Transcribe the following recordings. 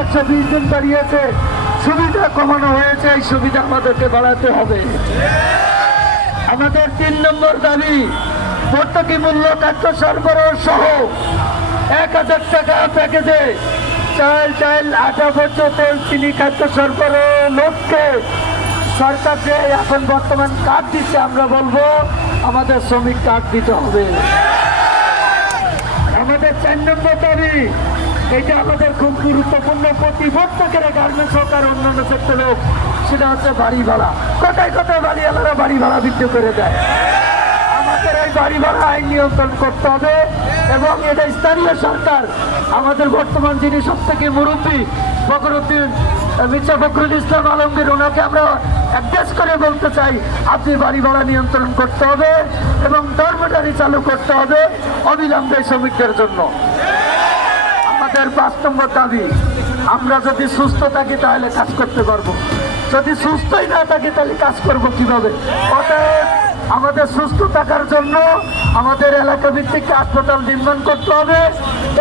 120 দিন বাড়িয়েছে, সুবিধা কমানো হয়েছে, এই সুবিধা আমাদেরকে বাড়াতে হবে। আমাদের 3 নম্বর দাবি, ভর্তুকি মূল্য খাদ্য সরবরাহ সহ 1000 টাকা প্যাকেজে চাল, আটা, ভোজ্য তেল, চিনি, খাদ্য সরবরাহ লক্ষ্যে সরকার যে এখন বর্তমান কার্ড দিচ্ছে, আমরা বলবো আমাদের শ্রমিক কার্ড দিতে হবে। আমাদের 4 নম্বর দাবি, এটা আমাদের খুব গুরুত্বপূর্ণ, প্রতি ভর্তুকের গার্মেন্টস হোক আর অন্যান্য সেক্টর হোক, সেটা হচ্ছে বাড়ি ভাড়া। কোথায় কোথায় বাড়িওয়ালারা বাড়ি ভাড়া বৃদ্ধি করে দেয়। আমাদের এই বাড়ি ভাড়া আইন নিয়ন্ত্রণ করতে হবে এবং এটা স্থানীয় সরকার, আমাদের বর্তমান যিনি সব থেকে মুরব্বী মির্জা ফখরুল ইসলাম আলমগীর, ওনাকে আমরা অ্যাড্রেস করে বলতে চাই, আপনি বাড়ি ভাড়া নিয়ন্ত্রণ করতে হবে এবং ডরমেটারি চালু করতে হবে অবিলম্বে শ্রমিকদের জন্য। আমাদের 5 নম্বর দাবি, আমরা যদি সুস্থ থাকি তাহলে কাজ করতে পারবো, যদি সুস্থই না থাকি তাহলে কাজ করব কিভাবে? অতএব আমাদের সুস্থ থাকার জন্য আমাদের এলাকা ভিত্তিক হাসপাতাল নির্মাণ করতে হবে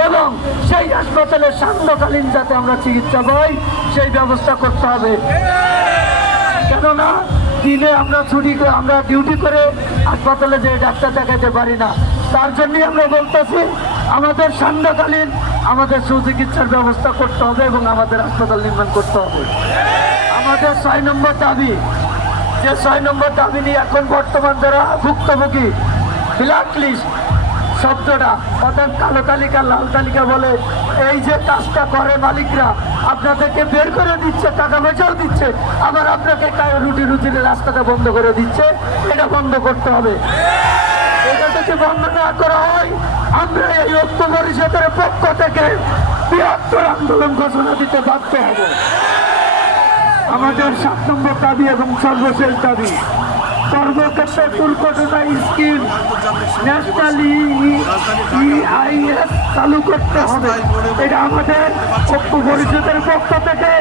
এবং সেই হাসপাতালে সান্ধ্যকালীন যাতে আমরা চিকিৎসা পাই সেই ব্যবস্থা করতে হবে। কেননা দিনে আমরা ডিউটি করে হাসপাতালে যে ডাক্তার দেখাতে পারি না, তার জন্যই আমরা বলতেছি আমাদের সান্ধ্যকালীন আমাদের সুচিকিৎসার ব্যবস্থা করতে হবে এবং আমাদের হাসপাতাল নির্মাণ করতে হবে। আমাদের 6 নম্বর দাবি, যে 6 নম্বর দাবি নিয়ে এখন বর্তমান যারা ভুক্তভোগী, ব্ল্যাক লিস্ট শব্দটা অর্থাৎ কালো তালিকা, লাল তালিকা বলে, এই যে কাজটা করে মালিকরা, আপনাদেরকে বের করে দিচ্ছে, টাকা পয়সাও দিচ্ছে, আবার আপনাকে রুটির রাস্তাটা বন্ধ করে দিচ্ছে, এটা বন্ধ করতে হবে। এটা যদি বন্ধ না করা হয়, আমরা এই ঐক্য পরিষদের পক্ষ থেকে বৃহত্তর আন্দোলন ঘোষণা দিতে বাধ্য হব। আমাদের 7 নম্বর দাবি এবং সর্বশেষ দাবি, সর্বক্ষেত্রে দুর্ঘটনা স্কিম ন্যাশনাল EIS চালু করতে হবে। এটা আমাদের ঐক্য পরিষদের পক্ষ থেকে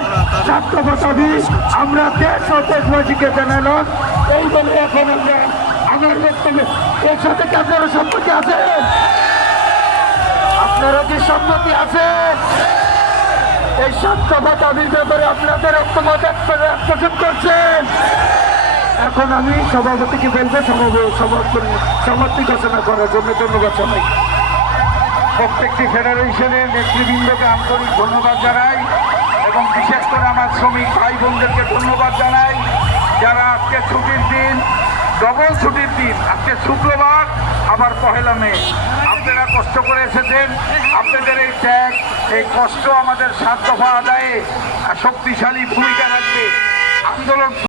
7 নম্বর দাবি। আমরা দেশ ও দেশবাসীকে জানালাম। এই বলে এখন আমরা আমার বক্তব্য, এর সাথে কি আপনারা সম্মতি আছেন? আপনারা কি সম্মতি আছেন? এই 7 দফা দাবির ব্যাপারে আপনাদের ঐক্যমত পোষণ করছেন। এখন আমি সভাপতিকে বলবো সমাপ্তি ঘোষণা করার জন্য। ধন্যবাদ সবাই। প্রত্যেকটি ফেডারেশনের নেতৃবৃন্দকে আন্তরিক ধন্যবাদ জানাই এবং বিশেষ করে আমার শ্রমিক ভাই বোনদেরকে ধন্যবাদ জানাই, যারা আজকে ছুটির দিন, ডবল ছুটির দিন, আজকে শুক্রবার আবার 1 মে, আপনারা কষ্ট করে এসেছেন। আপনাদের এই ত্যাগ, এই কষ্ট আমাদের 7 দফা আদায়ে শক্তিশালী ভূমিকা রাখবে।